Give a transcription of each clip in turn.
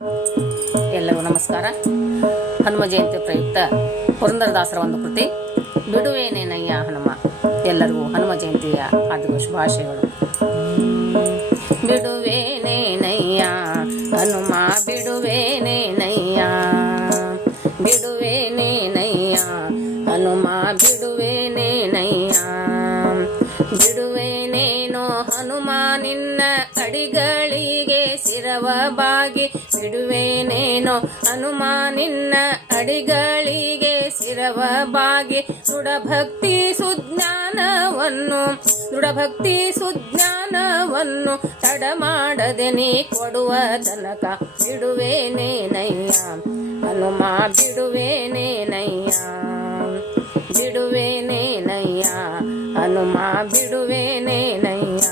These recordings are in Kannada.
ಎಲ್ಲರಿಗೂ ನಮಸ್ಕಾರ. ಹನುಮ ಜಯಂತಿ ಪ್ರಯುಕ್ತ ಪುರಂದರದಾಸರ ಒಂದು ಕೃತಿ ಬಿಡುವೇನೇನಯ್ಯ ಹನುಮ. ಎಲ್ಲರಿಗೂ ಹನುಮ ಜಯಂತಿಯ ಹಾರ್ದಿಕ ಶುಭಾಶಯಗಳು. ಬಿಡುವೇನೇನಯ್ಯ ಹನುಮ ಬಿಡುವೇನೇನಯ್ಯ, ಬಿಡುವೇನೇನಯ್ಯ ಹನುಮ ಬಿಡುವೇನೇನಯ್ಯ, ಬಿಡುವೇನೇನೋ ಹನುಮ ನಿನ್ನ ಅಡಿಗಳಿಗೆ ಶಿರವ ಬಾಗಿ, ಬಿಡುವೇನೇನೋ ಹನುಮ ನಿನ್ನ ಅಡಿಗಳಿಗೆ ಶಿರವ ಬಾಗಿ, ದೃಢಭಕ್ತಿ ಸುಜ್ಞಾನವನ್ನು ತಡ ಮಾಡದೆ ನೀ ಕೊಡುವ ತನಕ, ಬಿಡುವೇನೇನಯ್ಯ ಹನುಮ ಬಿಡುವೇನೇನಯ್ಯ, ಬಿಡುವೇನೇನಯ್ಯ ಹನುಮ ಬಿಡುವೇನೇನಯ್ಯ.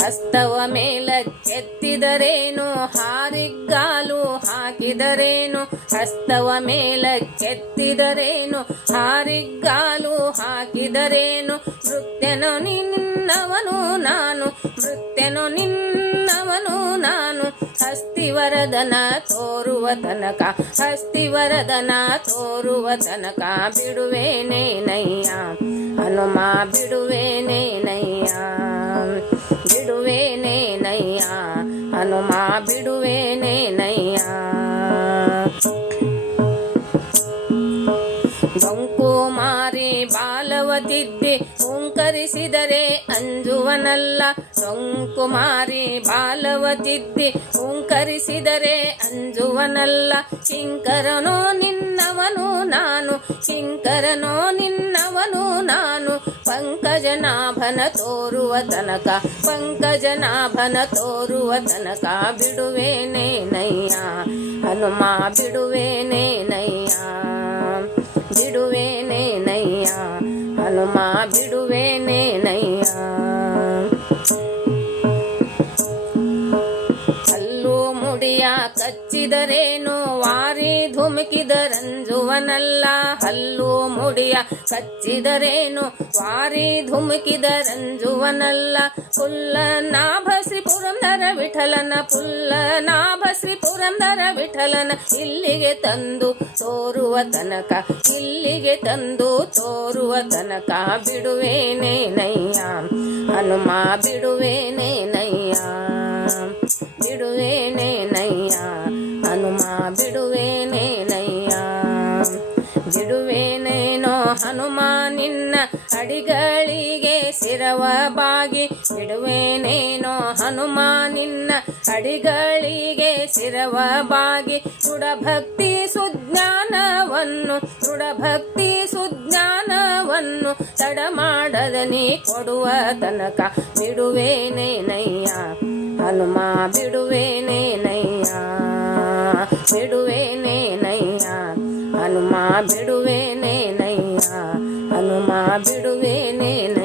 ಹಸ್ತವ ಮೇಲಕ್ಕೆತ್ತಿದರೇನು ಹಾರಿಗಾಲು ಹಾಕಿದರೇನು, ಹಸ್ತವ ಮೇಲಕ್ಕೆತ್ತಿದರೇನು ಹಾರಿಗಾಲು ಹಾಕಿದರೇನು, ನೃತ್ಯನೋ ನಿನ್ನವನು ನಾನು, ನೃತ್ಯನೋ ನಿನ್ನವನು ನಾನು, ಹಸ್ತಿವರದನ ತೋರುವ ತನಕ, ಹಸ್ತಿವರದನ ತೋರುವ ತನಕ, ಬಿಡುವೇನೇನಯ್ಯ ಹನುಮ ಬಿಡುವೇನೇನಯ್ಯ, ಬಿಡುವೇನೇನಯ್ಯ ಹನುಮ ಬಿಡುವೇನೇನಯ್ಯ. ಡೊಂಕು ಮಾರಿ ಬಾಲವ ತಿದ್ದಿ ಹುಂಕರಿಸಿದರೆ ಅಂಜುವನಲ್ಲ, ಡೊಂಕು ಮಾರಿ ಬಾಲವ ತಿದ್ದಿ ಹುಂಕರಿಸಿದರೆ ಅಂಜುವನಲ್ಲ, ಕಿಂಕರನೋ ನಿನ್ನವನು ನಾನು, ಕಿಂಕರನೋ ನಿನ್ನವನು ನಾನು, ಪಂಕಜನಾಭನ ತೋರುವ ತನಕ, ಪಂಕಜನಾಭನ ತೋರುವ ತನಕ, ಬಿಡುವೇನೇನಯ್ಯ ಹನುಮ ಬಿಡುವೇನೇನಯ್ಯ, ಬಿಡುವೇನೇನಯ್ಯ ಹನುಮ ಬಿಡುವೇನೇನಯ್ಯ. ಹಲ್ಲು ಮುಡಿಯ ಕಚ್ಚಿದರೇನು ವಾರಿ ಧುಮುಕಿದರಂಜುವನಲ್ಲ, ಹಲ್ಲು ಮುಡಿಯ ಕಚ್ಚಿದರೇನು ವಾರಿ ಧುಮುಕಿದರಂಜುವನಲ್ಲ, ಪುಲ್ಲನಾಭ ಶ್ರೀ ಪುರಂದರ ವಿಠಲನ, ಪುಲ್ಲನಾಭ ಶ್ರೀ ಪುರಂದರ ವಿಠಲನ ಇಲ್ಲಿಗೆ ತಂದು ತೋರುವ ತನಕ, ಇಲ್ಲಿಗೆ ತಂದು ತೋರುವ ತನಕ, ಬಿಡುವೇನೇನಯ್ಯ ಹನುಮ ಬಿಡುವೇನೇನಯ್ಯ, ಬಿಡುವೇನೇನಯ್ಯ ಹನುಮ ಬಿಡುವೇನೇನಯ್ಯ. ಬಿಡುವೇನೇನೋ ಹನುಮ ನಿನ್ನ ಅಡಿಗಳಿಗೆ ಶಿರವ ಬಾಗಿ, ಬಿಡುವೇನೇನೋ ಹನುಮ ನಿನ್ನ ಅಡಿಗಳಿಗೆ ಶಿರವ ಬಾಗಿ, ದೃಢಭಕ್ತಿ ಸುಜ್ಞಾನವನ್ನು ತಡ ಮಾಡದ ನೀ ಕೊಡುವ ತನಕ, ಬಿಡುವೇನೇನಯ್ಯ ಹನುಮ ಬಿಡುವೇನೇನಯ್ಯ, ಬಿಡುವೇನೇನಯ್ಯ ಹನುಮ ಬಿಡುವೇನೇನಯ್ಯ, ಹನುಮ ಬಿಡುವೇನೇನಯ್ಯ.